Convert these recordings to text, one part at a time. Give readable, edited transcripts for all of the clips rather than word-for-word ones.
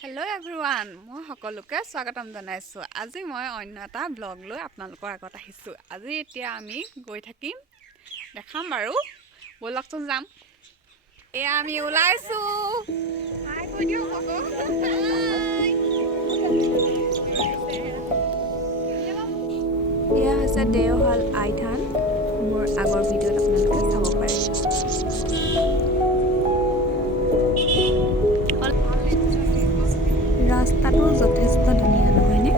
Hello' everyone, মই সকলোকে স্বাগতম জনাইছোঁ। আজি মই অন্য এটা ব্লগ লৈ আপোনালোকৰ আগত আহিছোঁ। আজি এতিয়া আমি গৈ থাকিম, দেখাম বাৰু, ব'লকচোন যাম। এয়া আমি ওলাইছোঁ। হাই কৈ দিয়ক আকৌ। এয়া হৈছে দেওশাল আই থান। মোৰ আগৰ ভিডিঅ'ত আপোনালোকে চাব পাৰে। ৰাস্তাটো যথেষ্ট ধুনীয়া নহয়নে?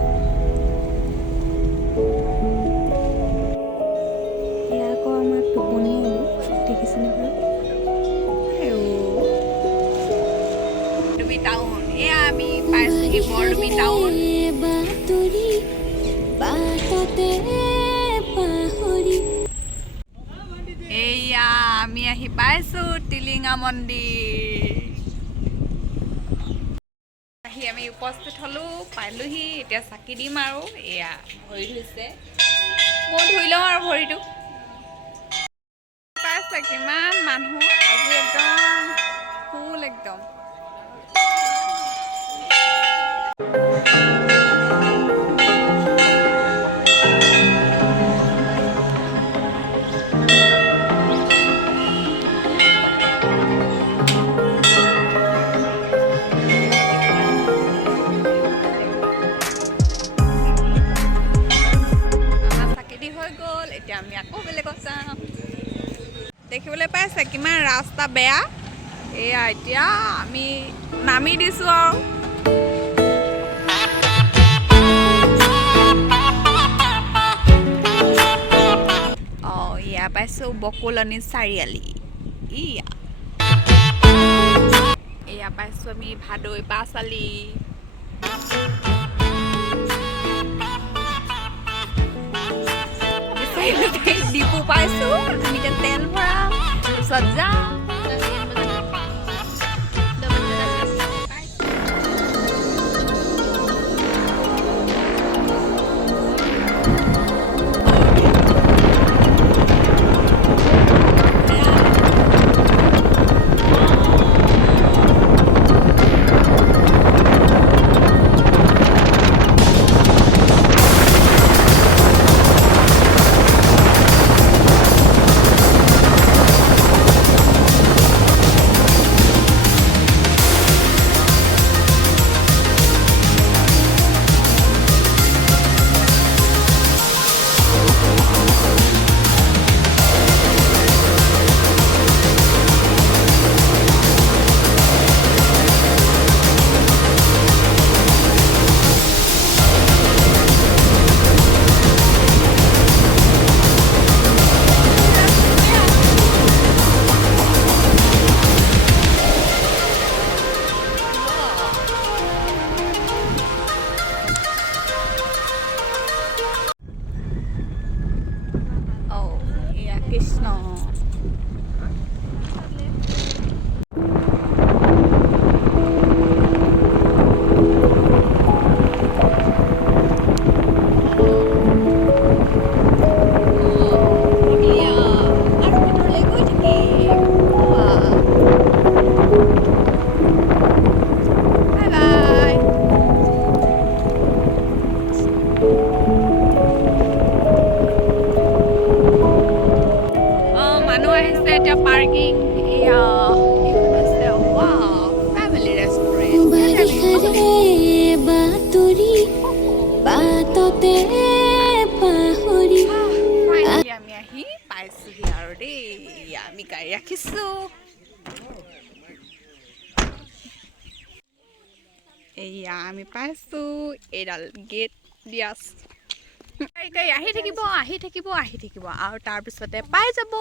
এয়া আকৌ আমাৰ টোপনি আলো দেখিছেনে বাৰু? বৰডুবি টাউন, এয়া আমি পাইছোঁহি বৰডুবি টাউন। এয়া আমি আহি পাইছোঁ টিলিঙা মন্দিৰ। আহি আমি উপস্থিত হ'লোঁ, পালোহি। এতিয়া চাকি দিম আৰু। এয়া ভৰি ধুইছে, মই ধুই লওঁ আৰু ভৰিটো। পাইছে কিমান মানুহ আজি, একদম ফুল একদম। এতিয়া আমি আকৌ বেলেগত যাম। দেখিবলৈ পাইছে কিমান ৰাস্তা বেয়া। এয়া এতিয়া আমি নামি দিছোঁ আৰু। অঁ, এয়া পাইছোঁ বকুলনি চাৰিআলি। এয়া পাইছোঁ আমি ভাদৈ পাঁচআলি। ডিপু পাইছোঁ, আমি এতিয়া তেল ভৰাম, তাৰপিছত যাম। কৃষ্ণ এতিয়া পাৰ্কিং। এয়া এইখন আছে ফেমিলি ৰেষ্টুৰেণ্ট। ফাইনেলি আমি আহি পাইছোঁহি আৰু দেই। আমি গাড়ী ৰাখিছোঁ। এয়া আমি পাইছোঁ, এইডাল গেট দিয়া আছে। আহি থাকিব আহি থাকিব আহি থাকিব আৰু তাৰপিছতে পাই যাব,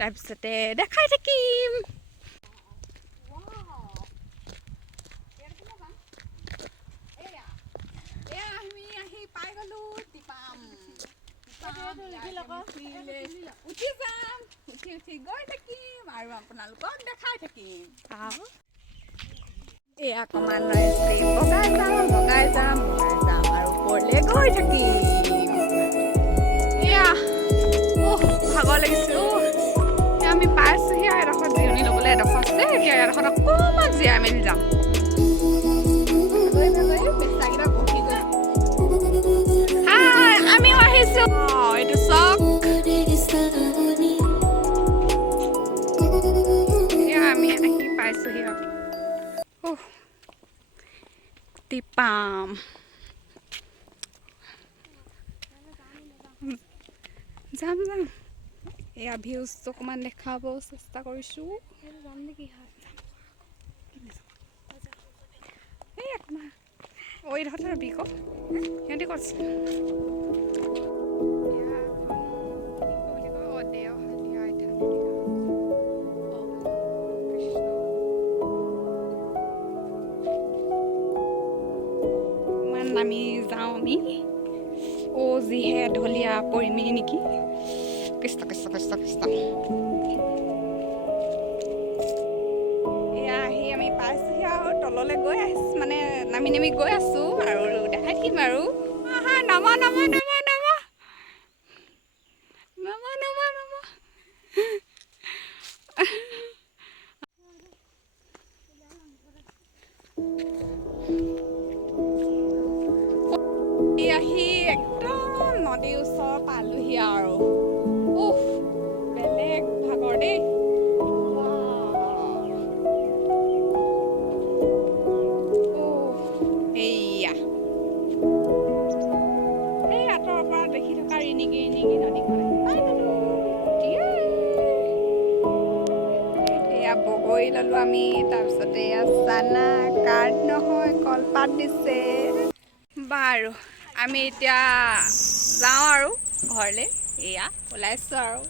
তাৰপিছতে দেখাই থাকিম। আমি আহি পাই গ'লো টিপাম। উঠি যাম, উঠি উঠি গৈ থাকিম আৰু আপোনালোকক দেখাই থাকিম। এয়া কমাণ্ডাৰ স্ক্ৰীম, বগাই যাম বগাই যাম বগাই যাম আৰু ওপৰলৈ গৈ থাকিম। এয়া ভাগৰ লাগিছে। আমি পাইছোঁহি আৰু এডোখৰত জিৰণি ল'বলৈ এডোখৰ আছে। এতিয়া এডোখৰত অকণমান জিৰাই মেলি যাম। টিপাম যাম যাম এয়া ভিউজটো অকণমান দেখাব চেষ্টা কৰিছোঁ যাম নেকি এই অকণমান ঐ ইহঁতৰ ৰবি ক সিহঁতি কৈছে নামি যাওঁ আমি যিহে ঢলীয়া পৰিমি নেকি কৃষ্ণ কৃষ্ণ কৃষ্ণ কৃষ্ণ এয়া আহি আমি পাইছোঁহি আৰু তললৈ গৈ আছোঁ মানে নামি নামি গৈ আছোঁ আৰু দেখাই থাকিম আৰু নামা নামা নামা নামা নামা নামা নামা আহি একদম নদীৰ ওচৰ পালোহি আৰু বেলেগ ভাগৰ দেই এইয়া এই আঁতৰৰ পৰা দেখি থকা ৰিণিকি ৰিণিকি নদীখন এয়া বগৰী ল'লোঁ আমি তাৰপিছতে এয়া চানা কাৰ্ড নহয় কলপাত দিছে বাৰু আমি এতিয়া যাওঁ আৰু ঘৰলৈ এয়া ওলাইছোঁ আৰু